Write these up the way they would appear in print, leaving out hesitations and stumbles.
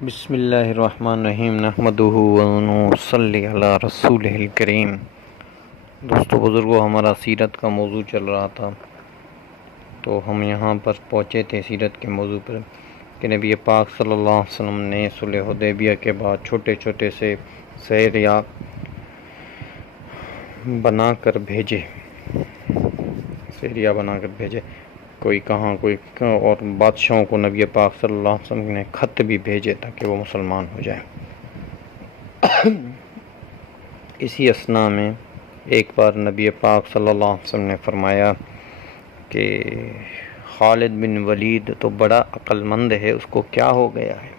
بسم اللہ الرحمن الرحیم نحمدہ ونصلی علی رسولہ الکریم۔ دوستو بزرگوں، ہمارا سیرت کا موضوع چل رہا تھا، تو ہم یہاں پر پہنچے تھے سیرت کے موضوع پر کہ نبی پاک صلی اللہ علیہ وسلم نے صلح حدیبیہ کے بعد چھوٹے چھوٹے سے سہریا بنا کر بھیجے، کوئی کہاں کوئی کہاں، اور بادشاہوں کو نبی پاک صلی اللہ علیہ وسلم نے خط بھی بھیجے تاکہ وہ مسلمان ہو جائیں۔ اسی اثناء میں ایک بار نبی پاک صلی اللہ علیہ وسلم نے فرمایا کہ خالد بن ولید تو بڑا عقل مند ہے، اس کو کیا ہو گیا ہے،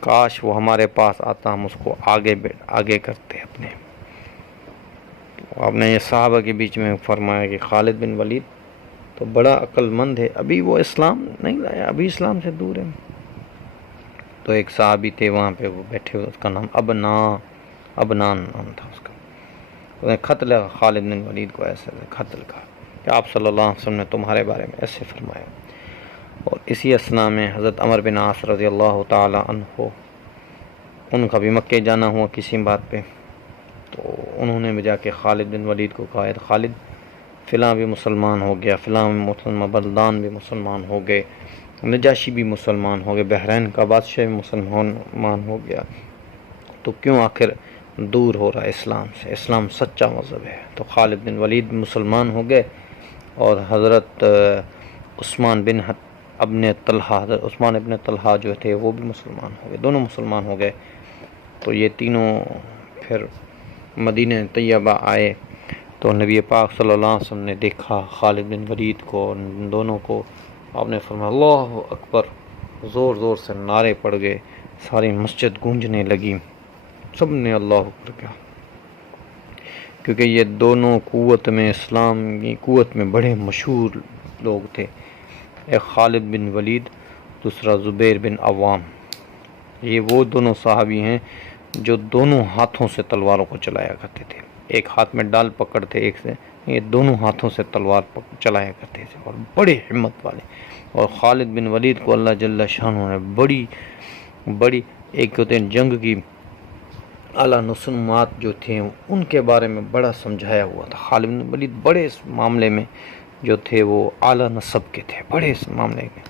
کاش وہ ہمارے پاس آتا، ہم اس کو آگے کرتے اپنے۔ آپ نے یہ صحابہ کے بیچ میں فرمایا کہ خالد بن ولید تو بڑا عقل مند ہے، ابھی وہ اسلام نہیں لایا، ابھی اسلام سے دور ہے۔ تو ایک صحابی تھے وہاں پہ، وہ بیٹھے ہوئے، اس کا نام ابنان نام تھا اس کا۔ انہیں خط لکھا خالد بن ولید کو، ایسے خط لکھا کہ آپ صلی اللہ علیہ وسلم نے تمہارے بارے میں ایسے فرمایا۔ اور اسی اثناء میں حضرت عمر بن عاص رضی اللہ تعالی عنہ، ان کا بھی مکے جانا ہوا کسی بات پہ، تو انہوں نے بھی جا کے خالد بن ولید کو کہا، خالد فلاں بھی مسلمان ہو گیا، فلاں مسلمان، بلدان بھی مسلمان ہو گئے، نجاشی بھی مسلمان ہو گئے، بحرین کا بادشاہ بھی مسلمان ہو گیا، تو کیوں آخر دور ہو رہا ہے اسلام سے؟ اسلام سچا مذہب ہے۔ تو خالد بن ولید مسلمان ہو گئے، اور حضرت عثمان ابن طلحہ جو تھے وہ بھی مسلمان ہو گئے، دونوں مسلمان ہو گئے۔ تو یہ تینوں پھر مدینہ طیبہ آئے، تو نبی پاک صلی اللہ علیہ وسلم نے دیکھا خالد بن ولید کو، ان دونوں کو، آپ نے فرمایا اللہ اکبر، زور زور سے نعرے پڑ گئے، ساری مسجد گونجنے لگی، سب نے اللہ اکبر کہا، کیونکہ یہ دونوں قوت میں، اسلام کی قوت میں بڑے مشہور لوگ تھے۔ ایک خالد بن ولید، دوسرا زبیر بن عوام، یہ وہ دونوں صحابی ہیں جو دونوں ہاتھوں سے تلواروں کو چلایا کرتے تھے، ایک ہاتھ میں ڈال پکڑتے، ایک سے، یہ دونوں ہاتھوں سے تلوار چلایا کرتے تھے، اور بڑے ہمت والے۔ اور خالد بن ولید کو اللہ جل شانہ نے بڑی ایک ہوتے ہیں جنگ کی اعلیٰ نصومات جو تھے ان کے بارے میں بڑا سمجھایا ہوا تھا۔ خالد بن ولید بڑے اس معاملے میں جو تھے وہ اعلیٰ نسب کے تھے، بڑے اس معاملے میں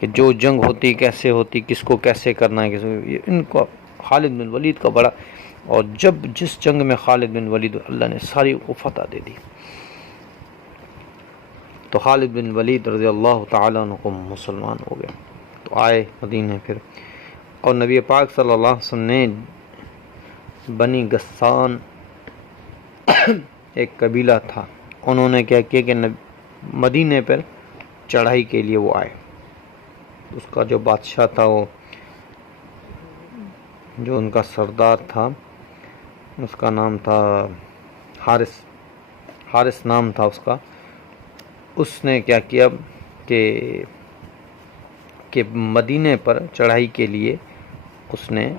کہ جو جنگ ہوتی کیسے ہوتی، کس کو کیسے کرنا ہے، ان کو خالد بن ولید کا بڑا، اور جس جنگ میں خالد بن ولید اللہ نے ساری کو فتح دے دی، تو خالد بن ولید رضی اللہ تعالیٰ عنہ کو مسلمان ہو گئے، تو آئے مدینہ پھر، اور نبی پاک صلی اللہ علیہ وسلم نے بنی غسان ایک قبیلہ تھا، انہوں نے کیا کیا کہ مدینہ پر چڑھائی کے لیے وہ آئے۔ اس کا جو بادشاہ تھا، وہ جو ان کا سردار تھا، اس کا نام تھا حارث نام تھا اس کا، اس نے کیا کیا کہ مدینے پر چڑھائی کے لیے اس نے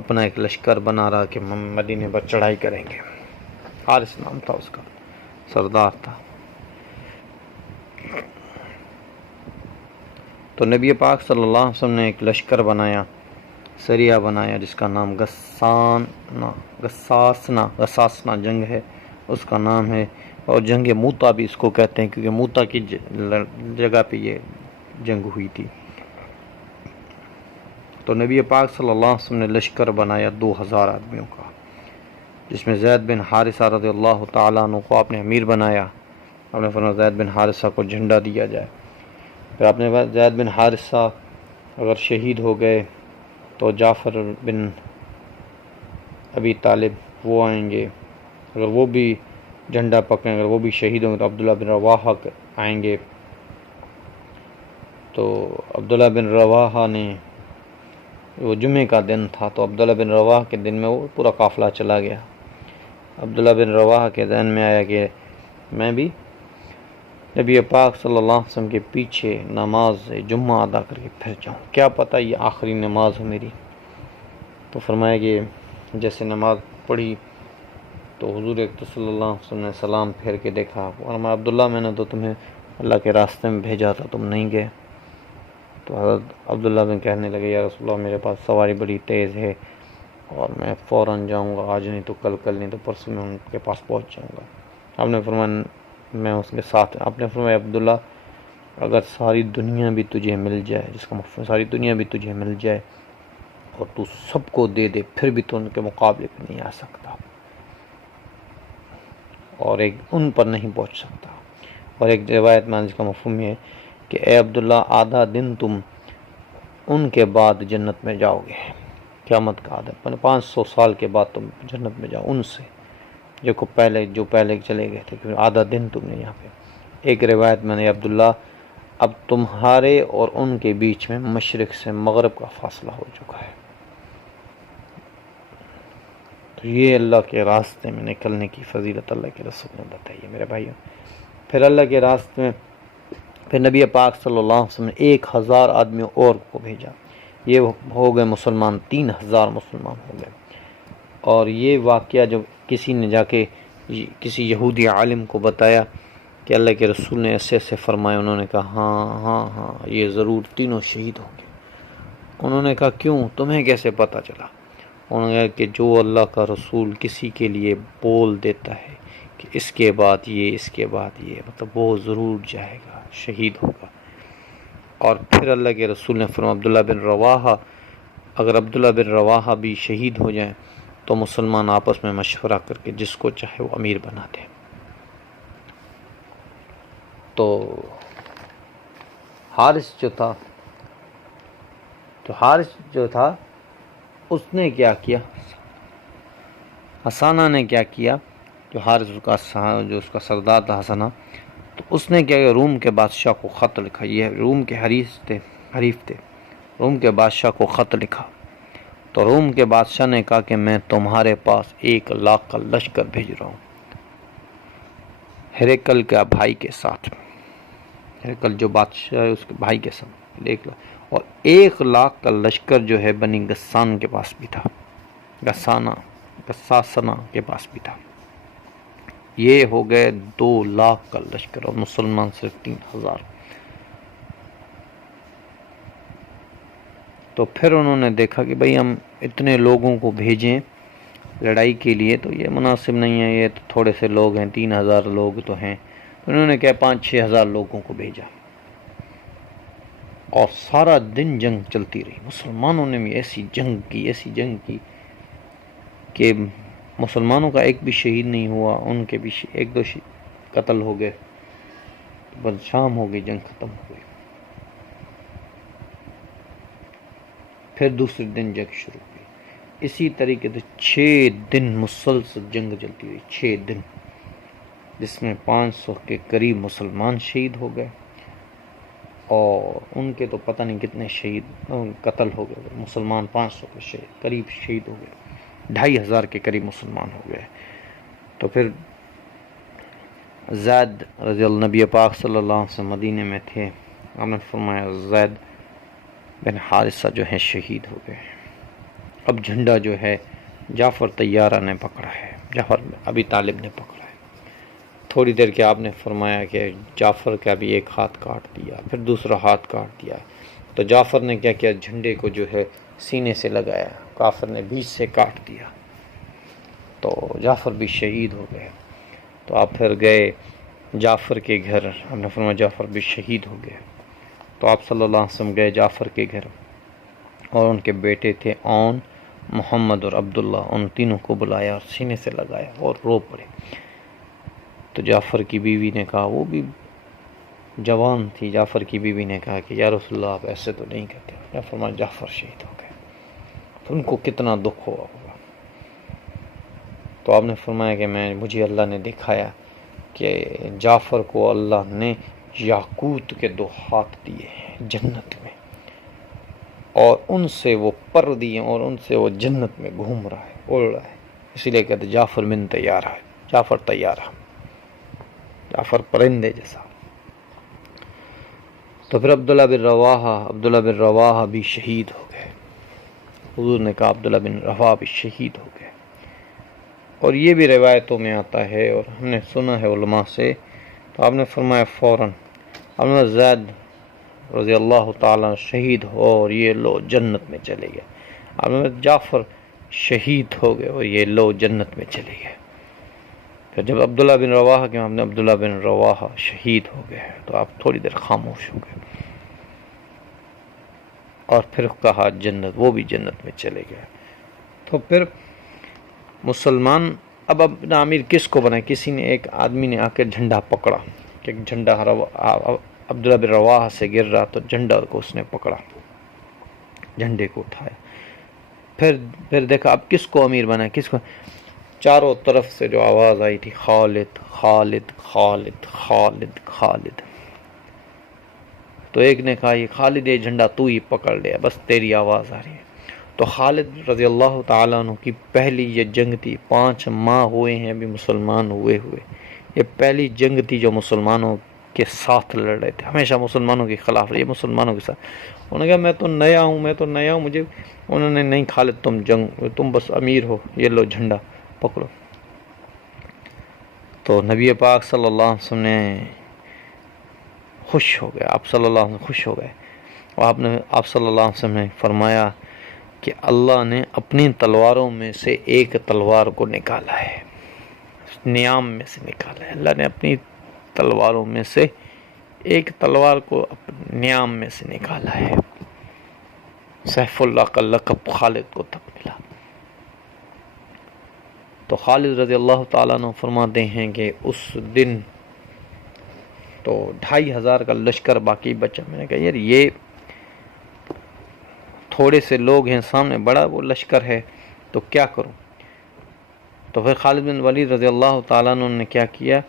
اپنا ایک لشکر بنا رہا کہ مدینے پر چڑھائی کریں گے، حارث نام تھا اس کا، سردار تھا۔ تو نبی پاک صلی اللہ علیہ وسلم نے ایک لشکر بنایا، سریہ بنایا، جس کا نام غساسنا جنگ ہے، اس کا نام ہے، اور جنگ موتا بھی اس کو کہتے ہیں، کیونکہ موتا کی جگہ پہ یہ جنگ ہوئی تھی۔ تو نبی پاک صلی اللہ علیہ وسلم نے لشکر بنایا 2000 آدمیوں کا، جس میں زید بن حارثہ رضی اللہ تعالیٰ عنہ کو آپ نے امیر بنایا۔ آپ نے فرمایا زید بن حارثہ کو جھنڈا دیا جائے۔ پھر آپ نے زید بن حارثہ اگر شہید ہو گئے تو جعفر بن ابی طالب وہ آئیں گے، اگر وہ بھی جھنڈا پکڑیں، اگر وہ بھی شہید ہوں گے تو عبداللہ بن رواحہ آئیں گے۔ تو عبداللہ بن رواحہ نے، وہ جمعہ کا دن تھا، تو عبداللہ بن رواحہ کے دن میں وہ پورا قافلہ چلا گیا۔ عبداللہ بن رواحہ کے ذہن میں آیا کہ میں بھی نبی پاک صلی اللہ علیہ وسلم کے پیچھے نماز جمعہ ادا کر کے پھر جاؤں، کیا پتہ یہ آخری نماز ہو میری۔ تو فرمایا کہ جیسے نماز پڑھی تو حضور صلی اللہ علیہ وسلم نے سلام پھیر کے دیکھا، فرمایا عبداللہ میں نے تو تمہیں اللہ کے راستے میں بھیجا تھا، تم نہیں گئے۔ تو تو حضرت عبداللہ بن کہنے لگے یا رسول اللہ میرے پاس سواری بڑی تیز ہے اور میں فوراً جاؤں گا، آج نہیں تو کل نہیں تو پرسوں میں ان کے پاس پہنچ جاؤں گا۔ آپ نے فرمایا میں اس کے ساتھ، آپ نے فرمایا عبداللہ اگر ساری دنیا بھی تجھے مل جائے، جس کا مفہوم ساری دنیا بھی تجھے مل جائے اور تو سب کو دے دے، پھر بھی تو ان کے مقابلے پہ نہیں آ سکتا اور ایک ان پر نہیں پہنچ سکتا۔ اور ایک روایت میں جس کا مفہوم یہ ہے کہ اے عبداللہ آدھا دن تم ان کے بعد جنت میں جاؤ گے، قیامت کا آدھا 500 سال کے بعد تم جنت میں جاؤ ان سے جو پہلے چلے گئے تھے، کیونکہ آدھا دن تم نے یہاں پہ۔ ایک روایت میں نے عبداللہ اب تمہارے اور ان کے بیچ میں مشرق سے مغرب کا فاصلہ ہو چکا ہے۔ تو یہ اللہ کے راستے میں نکلنے کی فضیلت اللہ کے رسول نے بتائی ہے میرے بھائیوں۔ پھر اللہ کے راستے میں پھر نبی پاک صلی اللہ علیہ وسلم نے 1000 آدمیوں اور کو بھیجا، یہ ہو گئے مسلمان، 3000 مسلمان ہو گئے۔ اور یہ واقعہ جو کسی نے جا کے کسی یہودی عالم کو بتایا کہ اللہ کے رسول نے ایسے ایسے فرمایا، انہوں نے کہا ہاں یہ ضرور تینوں شہید ہوں گے۔ انہوں نے کہا کیوں، تمہیں کیسے پتہ چلا؟ انہوں نے کہا کہ جو اللہ کا رسول کسی کے لیے بول دیتا ہے کہ اس کے بعد یہ مطلب وہ ضرور جائے گا، شہید ہوگا۔ اور پھر اللہ کے رسول نے فرمایا اگر عبداللہ بن رواحہ بھی شہید ہو جائیں تو مسلمان آپس میں مشورہ کر کے جس کو چاہے وہ امیر بنا دے۔ تو حارث جو تھا اس نے کیا کیا، حسانہ نے کیا کیا، جو حارث جو اس کا سردار تھا حسانہ، تو اس نے کیا کہ روم کے بادشاہ کو خط لکھا، یہ روم کے حریف تھے، روم کے بادشاہ کو خط لکھا۔ تو روم کے بادشاہ نے کہا کہ میں تمہارے پاس 1,00,000 کا لشکر بھیج رہا ہوں ہرقل کے بھائی کے ساتھ، ہرقل جو بادشاہ ہے اس کے بھائی کے ساتھ، دیکھ لو۔ اور 1,00,000 کا لشکر جو ہے بنی غسان کے پاس بھی تھا، غساسنہ کے پاس بھی تھا۔ یہ ہو گئے 2,00,000 کا لشکر اور مسلمان صرف 3,000۔ تو پھر انہوں نے دیکھا کہ بھئی ہم اتنے لوگوں کو بھیجیں لڑائی کے لیے تو یہ مناسب نہیں ہے، یہ تو تھوڑے سے لوگ ہیں، 3,000 لوگ تو ہیں۔ انہوں نے کہا 5-6 ہزار لوگوں کو بھیجا اور سارا دن جنگ چلتی رہی۔ مسلمانوں نے بھی ایسی جنگ کی کہ مسلمانوں کا ایک بھی شہید نہیں ہوا، ان کے بھی 1-2 قتل ہو گئے، بس شام ہو گئی، جنگ ختم ہو گئی۔ پھر دوسرے دن جنگ شروع ہوئی، اسی طریقے سے 6 دن مسلسل جنگ چلتی رہی، 6 دن، جس میں 500 کے قریب مسلمان شہید ہو گئے اور ان کے تو پتہ نہیں کتنے قتل ہو گئے، مسلمان 500 کے قریب شہید ہو گئے، 2,500 کے قریب مسلمان ہو گئے۔ تو پھر زید رضی اللہ، نبی پاک صلی اللہ علیہ وسلم مدینے میں تھے، آپ نے فرمایا زید بن حارثہ جو ہیں شہید ہو گئے۔ اب جھنڈا جو ہے جعفر طیارہ نے پکڑا ہے، جعفر ابی طالب نے پکڑا ہے۔ تھوڑی دیر کے آپ نے فرمایا کہ جعفر کا بھی ایک ہاتھ کاٹ دیا، پھر دوسرا ہاتھ کاٹ دیا۔ تو جعفر نے کیا کیا، جھنڈے کو جو ہے سینے سے لگایا، کافر نے بیچ سے کاٹ دیا، تو جعفر بھی شہید ہو گئے۔ تو آپ پھر گئے جعفر کے گھر، ہم نے فرمایا جعفر بھی شہید ہو گئے۔ تو آپ صلی اللہ علیہ وسلم گئے جعفر کے گھر اور ان کے بیٹے تھے اون، محمد اور عبداللہ، ان تینوں کو بلایا اور سینے سے لگایا اور رو پڑے۔ تو جعفر کی بیوی نے کہا، وہ بھی جوان تھی، جعفر کی بیوی نے کہا کہ یا رسول اللہ آپ ایسے تو نہیں کہتے۔ نے فرمایا جعفر شہید ہو گئے، تو ان کو کتنا دکھ ہوا ہوگا۔ تو آپ نے فرمایا کہ مجھے اللہ نے دکھایا کہ جعفر کو اللہ نے یاقوت کے 2 ہاتھ دیے ہیں جنت میں، اور ان سے وہ پر دیے اور ان سے وہ جنت میں گھوم رہا ہے، اڑ رہا ہے، اسی لیے کہتے جعفر من طیارہ ہے، جعفر طیارہ، جعفر پرندے جیسا۔ تو پھر عبداللہ بن رواحہ بھی شہید ہو گئے، حضور نے کہا عبداللہ بن رواحہ بھی شہید ہو گئے۔ اور یہ بھی روایتوں میں آتا ہے اور ہم نے سنا ہے علماء سے، تو آپ نے فرمایا فوراً زید رضی اللہ تعالیٰ شہید ہو اور یہ لو جنت میں چلے گئے، حضرت جعفر شہید ہو گئے اور یہ لو جنت میں چلے گئے۔ پھر جب عبداللہ بن رواحہ کے ہم نے عبداللہ بن رواحہ شہید ہو گئے تو آپ تھوڑی دیر خاموش ہو گئے، اور پھر کہا جنت، وہ بھی جنت میں چلے گئے۔ تو پھر مسلمان اب اپنا امیر کس کو بنائے؟ کسی نے، ایک آدمی نے آ کے جھنڈا پکڑا کہ جھنڈا عبداللہ بن رواحہ سے گر رہا، تو جھنڈا کو اس نے پکڑا، جھنڈے کو اٹھایا، پھر دیکھا اب کس کو امیر بنائے، کس کو؟ چاروں طرف سے جو آواز آئی تھی خالد خالد خالد خالد خالد، تو ایک نے کہا یہ خالد یہ جھنڈا تو ہی پکڑ لیا، بس تیری آواز آ رہی ہے۔ تو خالد رضی اللہ تعالیٰ عنہ کی پہلی یہ جنگ تھی، 5 ماہ ہوئے ہیں ابھی مسلمان ہوئے، یہ پہلی جنگ تھی جو مسلمانوں کے ساتھ لڑ رہے تھے، ہمیشہ مسلمانوں کے خلاف رہے، مسلمانوں کے ساتھ۔ انہوں نے کہا میں تو نیا ہوں مجھے، انہوں نے نہیں خالد تم بس امیر ہو، یہ لو جھنڈا پکڑو۔ تو نبی پاک صلی اللہ علیہ وسلم نے خوش ہو گئے، آپ صلی اللہ علیہ وسلم خوش ہو گئے، اور آپ صلی اللہ علیہ وسلم نے فرمایا کہ اللہ نے اپنی تلواروں میں سے ایک تلوار کو نکالا ہے، نیام میں سے نکالا ہے، اللہ نے اپنی تلواروں میں سے ایک تلوار کو نیام میں سے نکالا ہے۔ سیف اللہ کا لقب خالد کو تب ملا۔ تو خالد رضی اللہ تعالیٰ عنہ فرماتے ہیں کہ اس دن تو 2500 کا لشکر باقی بچا، میں نے کہا یار یہ تھوڑے سے لوگ ہیں، سامنے بڑا وہ لشکر ہے، تو کیا کروں؟ تو پھر خالد بن ولید رضی اللہ تعالیٰ عنہ نے کیا کیا،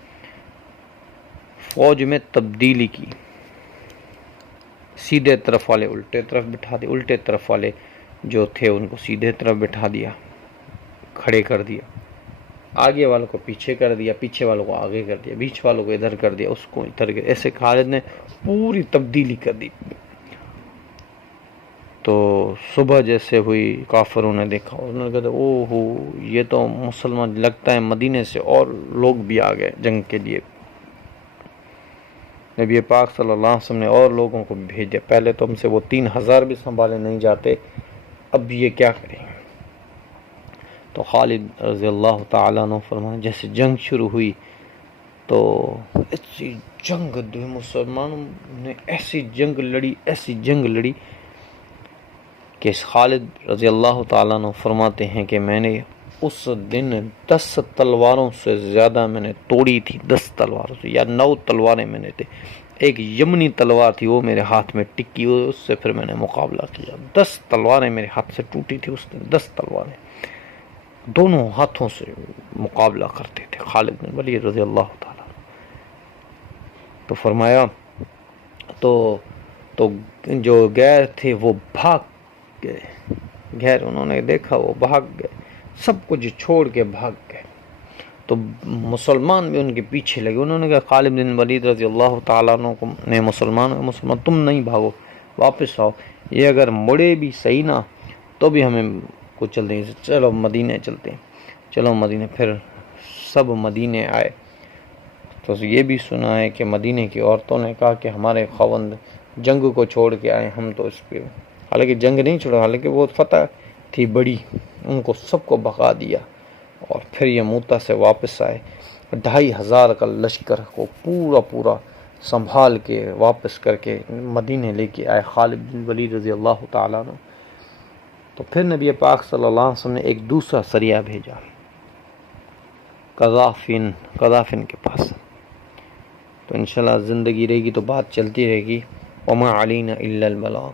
فوج میں تبدیلی کی، سیدھے طرف والے الٹے طرف بٹھا دیا، الٹے طرف والے جو تھے ان کو سیدھے طرف بٹھا دیا، کھڑے کر دیا، آگے والوں کو پیچھے کر دیا، پیچھے والوں کو آگے کر دیا، بیچ والوں کو ادھر کر دیا، اس کو ادھر کر، ایسے خالد نے پوری تبدیلی کر دی۔ تو صبح جیسے ہوئی کافروں نے دیکھا، انہوں نے کہا او ہو یہ تو مسلمان، لگتا ہے مدینے سے اور لوگ بھی آ گئے جنگ کے لیے۔ نبی پاک صلی اللہ علیہ وسلم نے اور لوگوں کو بھیجا، پہلے تو ہم سے وہ 3000 بھی سنبھالے نہیں جاتے، اب یہ کیا کریں؟ تو خالد رضی اللہ تعالیٰ عنہ فرمایا جیسے جنگ شروع ہوئی تو ایسی جنگ مسلمانوں نے ایسی جنگ لڑی کہ خالد رضی اللہ تعالیٰ عنہ فرماتے ہیں کہ میں نے اس دن 10 تلواروں سے زیادہ میں نے توڑی تھی، 10 تلواروں سے، یا 9 تلواریں میں نے تھے، ایک یمنی تلوار تھی وہ میرے ہاتھ میں ٹکی، اس سے پھر میں نے مقابلہ کیا، 10 تلواریں میرے ہاتھ سے ٹوٹی تھی اس دن، 10 تلواریں، دونوں ہاتھوں سے مقابلہ کرتے تھے خالد بن ولید رضی اللہ تعالیٰ۔ تو فرمایا تو جو غیر تھے وہ بھاگ گئے، غیر انہوں نے دیکھا وہ بھاگ گئے، سب کچھ چھوڑ کے بھاگ گئے، تو مسلمان بھی ان کے پیچھے لگے، انہوں نے کہا خالد بن ولید رضی اللہ تعالیٰ عنہ نے مسلمان تم نہیں بھاگو، واپس آؤ، یہ اگر مڑے بھی صحیح نہ تو بھی ہمیں کچھ چلتے ہیں، چلو مدینے چلتے ہیں، چلو مدینے۔ پھر سب مدینے آئے، تو یہ بھی سنا ہے کہ مدینے کی عورتوں نے کہا کہ ہمارے خاوند جنگ کو چھوڑ کے آئے، ہم تو اس پہ، حالانکہ جنگ نہیں چھوڑا، حالانکہ وہ فتح تھی بڑی، ان کو سب کو بھگا دیا، اور پھر یہ موتا سے واپس آئے، 2500 کا لشکر کو پورا سنبھال کے واپس کر کے مدینے لے کے آئے خالد بن ولید رضی اللہ تعالیٰ عنہ۔ تو پھر نبی پاک صلی اللہ علیہ وسلم نے ایک دوسرا سریہ بھیجا قذافین کے پاس، تو انشاءاللہ زندگی رہے گی تو بات چلتی رہے گی، وما علینا الا البلاغ۔